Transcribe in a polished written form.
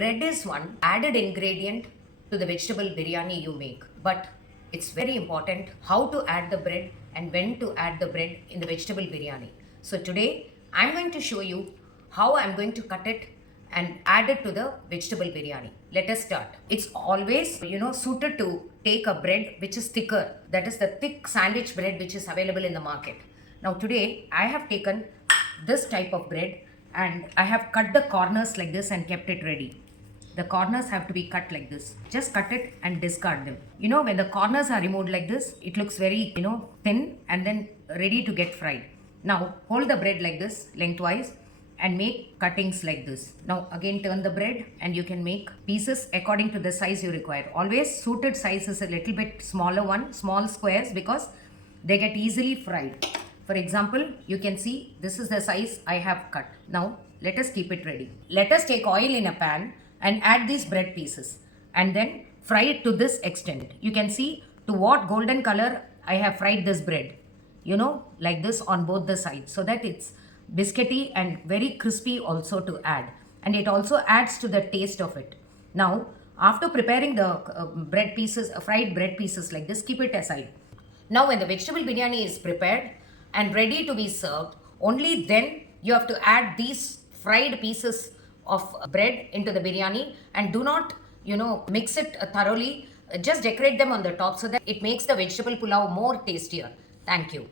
Bread is one added ingredient to the vegetable biryani you make, but it's very important how to add the bread and when to add the bread in the vegetable biryani. So today I'm going to show you how I'm going to cut it and add it to the vegetable biryani. Let us start. It's always suited to take a bread which is thicker, that is the thick sandwich bread which is available in the market. Now today I have taken this type of bread and I have cut the corners like this and kept it ready. The corners have to be cut like this. Just cut it and discard them. When the corners are removed like this, it looks very, thin and then ready to get fried. Now hold the bread like this lengthwise and make cuttings like this. Now again turn the bread and you can make pieces according to the size you require. Always suited size is a little bit smaller one, small squares, because they get easily fried. For example, you can see this is the size I have cut. Now let us keep it ready. Let us take oil in a pan and add these bread pieces and then fry it to this extent. You can see to what golden color I have fried this bread, like this on both the sides, so that it's biscuity and very crispy also to add, and it also adds to the taste of it. Now after preparing the bread pieces, fried bread pieces like this, keep it aside. Now when the vegetable biryani is prepared and ready to be served, only then you have to add these fried pieces of bread into the biryani, and do not mix it thoroughly. Just decorate them on the top so that it makes the vegetable pulao more tastier. Thank you.